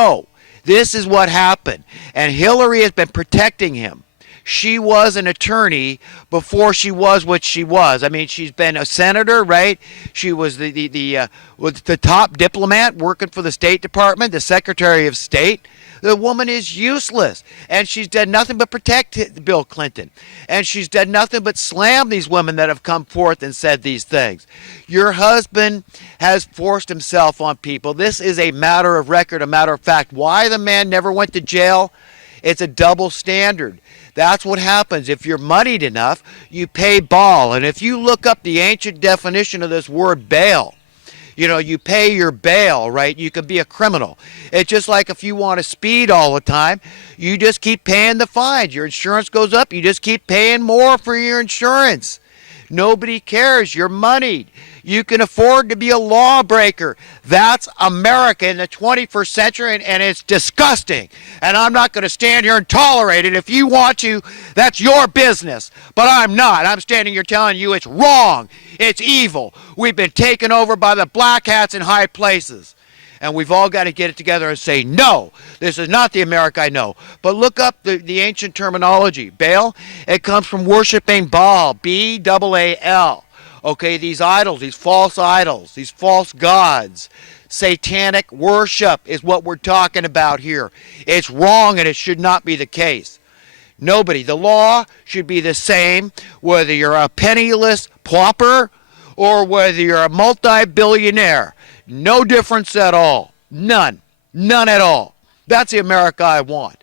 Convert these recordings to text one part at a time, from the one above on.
No, this is what happened. And Hillary has been protecting him. She was an attorney before she was what she was. I mean, she's been a senator, right? She was the top diplomat working for the State Department, the Secretary of State. The woman is useless, and she's done nothing but protect Bill Clinton, and she's done nothing but slam these women that have come forth and said these things. Your husband has forced himself on people. This is a matter of record, a matter of fact. Why the man never went to jail? It's a double standard. That's what happens. If you're moneyed enough, you pay bail. And if you look up the ancient definition of this word bail, you pay your bail, right? You can be a criminal. It's just like if you want to speed all the time, you just keep paying the fines. Your insurance goes up, you just keep paying more for your insurance. Nobody cares. You're moneyed. You can afford to be a lawbreaker. That's America in the 21st century, and it's disgusting. And I'm not going to stand here and tolerate it. If you want to, that's your business. But I'm not. I'm standing here telling you it's wrong. It's evil. We've been taken over by the black hats in high places. And we've all got to get it together and say, no, this is not the America I know. But look up the ancient terminology. Baal, it comes from worshiping Baal, B-A-A-L. Okay, these idols, these false gods, satanic worship is what we're talking about here. It's wrong, and it should not be the case. Nobody. The law should be the same whether you're a penniless pauper or whether you're a multi-billionaire. No difference at all. None. None at all. That's the America I want.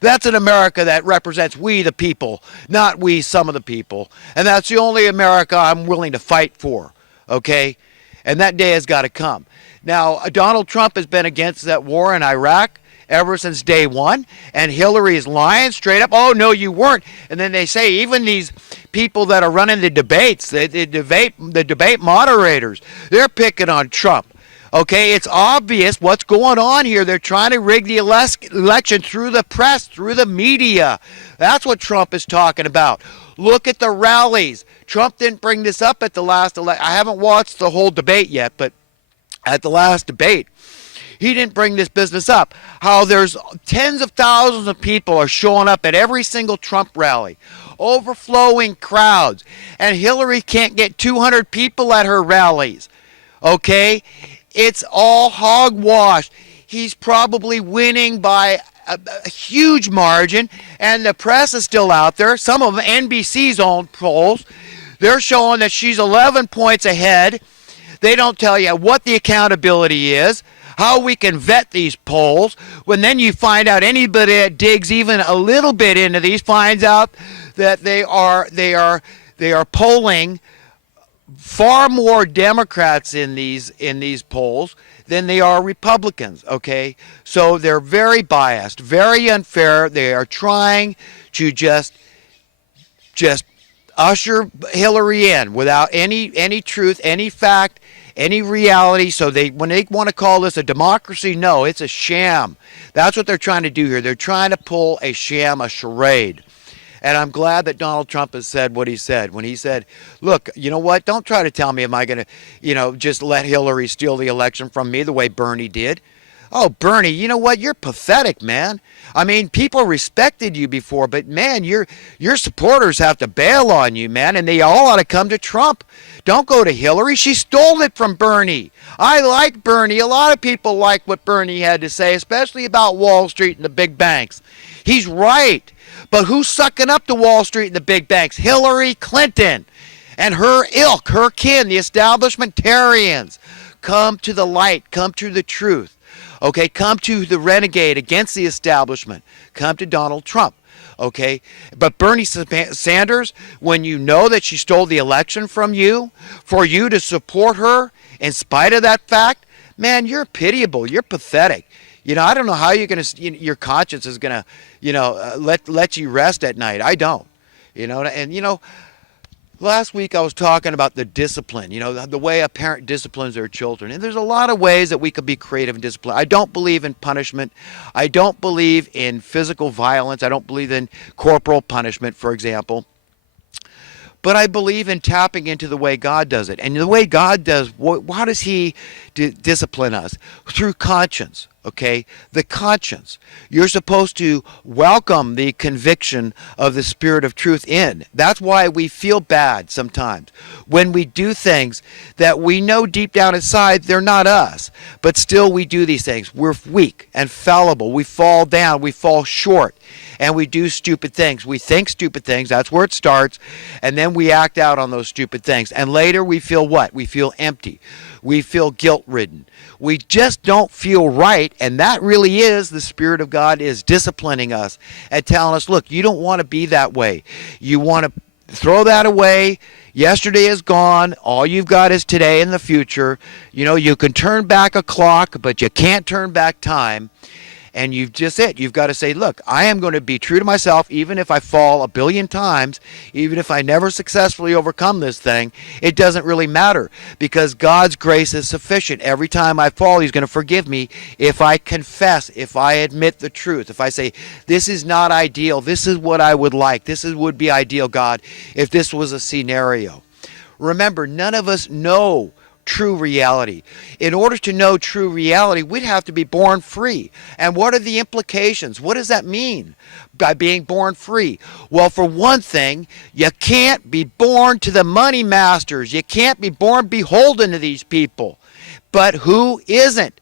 That's an America that represents we the people, not we some of the people. And that's the only America I'm willing to fight for, okay? And that day has got to come. Now, Donald Trump has been against that war in Iraq ever since day one, and Hillary is lying straight up. Oh, no, you weren't. And then they say even these people that are running the debates, the debate moderators, they're picking on Trump. Okay, it's obvious what's going on here. They're trying to rig the election through the press, through the media. That's what Trump is talking about. Look at the rallies. Trump didn't bring this up at the last election. I haven't watched the whole debate yet, but at the last debate, he didn't bring this business up. How there's tens of thousands of people are showing up at every single Trump rally. Overflowing crowds. And Hillary can't get 200 people at her rallies. Okay? It's all hogwash. He's probably winning by a huge margin, and the press is still out there. Some of them, NBC's own polls, they're showing that she's 11 points ahead. They don't tell you what the accountability is, how we can vet these polls. When then you find out anybody that digs even a little bit into these finds out that they are polling far more Democrats in these polls than they are Republicans, okay? So they're very biased, very unfair. They are trying to just usher Hillary in without any truth, any fact, any reality. So when they want to call this a democracy, no, it's a sham. That's what they're trying to do here. They're trying to pull a sham, a charade. And I'm glad that Donald Trump has said what he said when he said, look, you know what? Don't try to tell me am I going to, just let Hillary steal the election from me the way Bernie did. Oh, Bernie, you know what? You're pathetic, man. I mean, people respected you before, but, man, your supporters have to bail on you, man, and they all ought to come to Trump. Don't go to Hillary. She stole it from Bernie. I like Bernie. A lot of people like what Bernie had to say, especially about Wall Street and the big banks. He's right. But who's sucking up to Wall Street and the big banks? Hillary Clinton and her ilk, her kin, the establishmentarians. Come to the light. Come to the truth. Okay, come to the renegade against the establishment. Come to Donald Trump. Okay, but Bernie Sanders, when you know that she stole the election from you, for you to support her in spite of that fact, man, you're pitiable. You're pathetic. I don't know how you're going to, your conscience is going to, let you rest at night. I don't, and, last week I was talking about the discipline, the way a parent disciplines their children. And there's a lot of ways that we could be creative and disciplined. I don't believe in punishment. I don't believe in physical violence. I don't believe in corporal punishment, for example. But I believe in tapping into the way God does it. And the way God does, how does he discipline us? Through conscience. Okay, the conscience. You're supposed to welcome the conviction of the Spirit of truth in. That's why we feel bad sometimes when we do things that we know deep down inside they're not us, but still we do these things. We're weak and fallible. We fall down, we fall short, and we do stupid things. We think stupid things, that's where it starts, and then we act out on those stupid things. And later we feel what? We feel empty. We feel guilt-ridden. We just don't feel right, and that really is the Spirit of God is disciplining us and telling us, look, you don't want to be that way. You want to throw that away. Yesterday is gone. All you've got is today and the future. You know, you can turn back a clock, but you can't turn back time. And you've got to say, look, I am going to be true to myself even if I fall a billion times, even if I never successfully overcome this thing. It doesn't really matter because God's grace is sufficient. Every time I fall, he's going to forgive me if I confess, if I admit the truth, if I say, this is not ideal, this is what I would like, would be ideal, God, if this was a scenario. Remember, none of us know true reality. In order to know true reality, we'd have to be born free. And what are the implications? What does that mean by being born free? Well, for one thing, you can't be born to the money masters. You can't be born beholden to these people. But who isn't?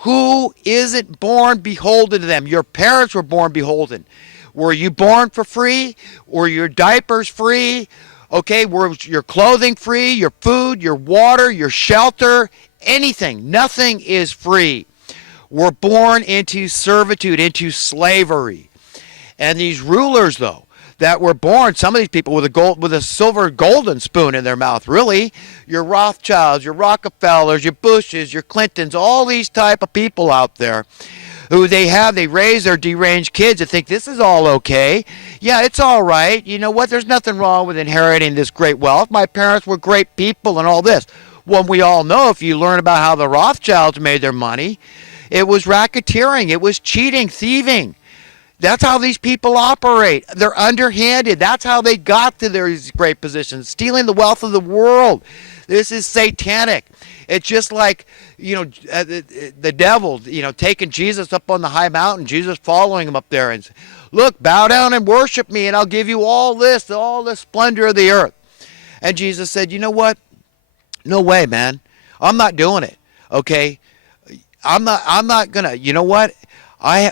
Who isn't born beholden to them? Your parents were born beholden. Were you born for free? Were your diapers free? Okay, were your clothing free, your food, your water, your shelter, anything? Nothing is free. We're born into servitude, into slavery. And these rulers, though, that were born, some of these people with a silver golden spoon in their mouth, really, your Rothschilds, your Rockefellers, your Bushes, your Clintons, all these type of people out there, who they raise their deranged kids and think this is all okay. Yeah, it's all right. You know what? There's nothing wrong with inheriting this great wealth. My parents were great people and all this. Well, we all know if you learn about how the Rothschilds made their money, it was racketeering. It was cheating, thieving. That's how these people operate. They're underhanded. That's how they got to their great positions, stealing the wealth of the world. This is satanic. It's just like, the devil, taking Jesus up on the high mountain, Jesus following him up there and look, bow down and worship me and I'll give you all the splendor of the earth. And Jesus said, you know what? No way, man. I'm not doing it. Okay? I'm not gonna, you know what?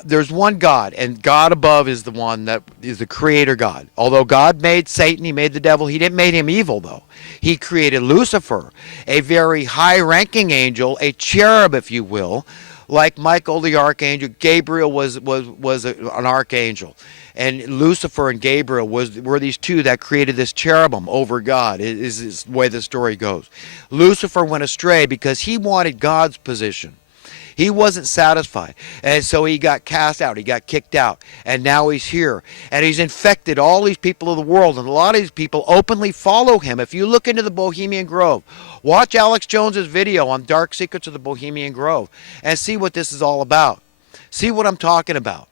There's one God, and God above is the one that is the creator God. Although God made Satan, he made the devil, he didn't make him evil, though. He created Lucifer, a very high-ranking angel, a cherub, if you will, like Michael the archangel. Gabriel was an archangel. And Lucifer and Gabriel were these two that created this cherubim over God, is the way the story goes. Lucifer went astray because he wanted God's position. He wasn't satisfied. And so he got cast out. He got kicked out. And now he's here. And he's infected all these people of the world. And a lot of these people openly follow him. If you look into the Bohemian Grove, watch Alex Jones's video on Dark Secrets of the Bohemian Grove and see what this is all about. See what I'm talking about.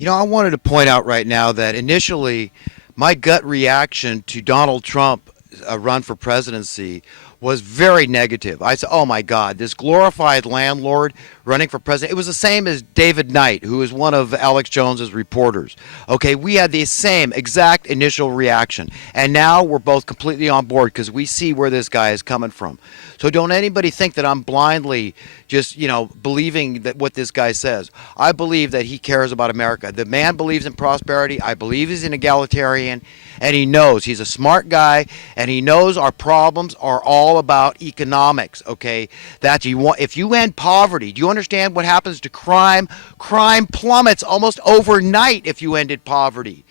I wanted to point out right now that initially my gut reaction to Donald Trump run for presidency was very negative. I said, oh my God, this glorified landlord running for president. It was the same as David Knight, who is one of Alex Jones's reporters. Okay, we had the same exact initial reaction. And now we're both completely on board because we see where this guy is coming from. So don't anybody think that I'm blindly just, believing that what this guy says. I believe that he cares about America. The man believes in prosperity. I believe he's an egalitarian. And he knows he's a smart guy, and he knows our problems are all about economics. Okay, if you end poverty, do you understand what happens to crime? Crime plummets almost overnight if you ended poverty.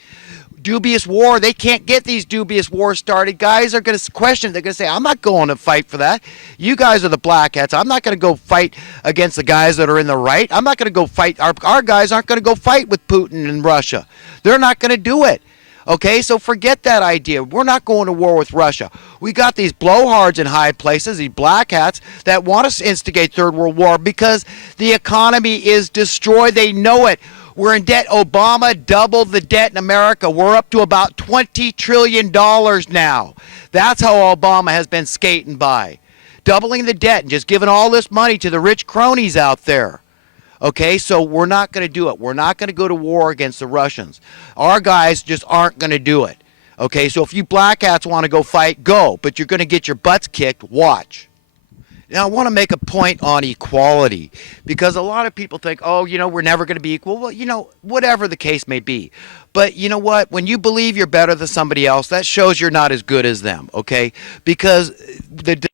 Dubious war, they can't get these dubious wars started. Guys are going to question. They're going to say, I'm not going to fight for that. You guys are the black hats. I'm not going to go fight against the guys that are in the right. I'm not going to go fight. Our guys aren't going to go fight with Putin and Russia. They're not going to do it. Okay, so forget that idea. We're not going to war with Russia. We got these blowhards in high places, these black hats, that want us to instigate Third World War because the economy is destroyed. They know it. We're in debt. Obama doubled the debt in America. We're up to about $20 trillion now. That's how Obama has been skating by. doubling the debt and just giving all this money to the rich cronies out there. Okay, so we're not going to do it. We're not going to go to war against the Russians. Our guys just aren't going to do it. Okay, so if you black hats want to go fight, go. But you're going to get your butts kicked. Watch. Now, I want to make a point on equality because a lot of people think, oh, we're never going to be equal. Well, whatever the case may be. But you know what? When you believe you're better than somebody else, that shows you're not as good as them, okay? Because the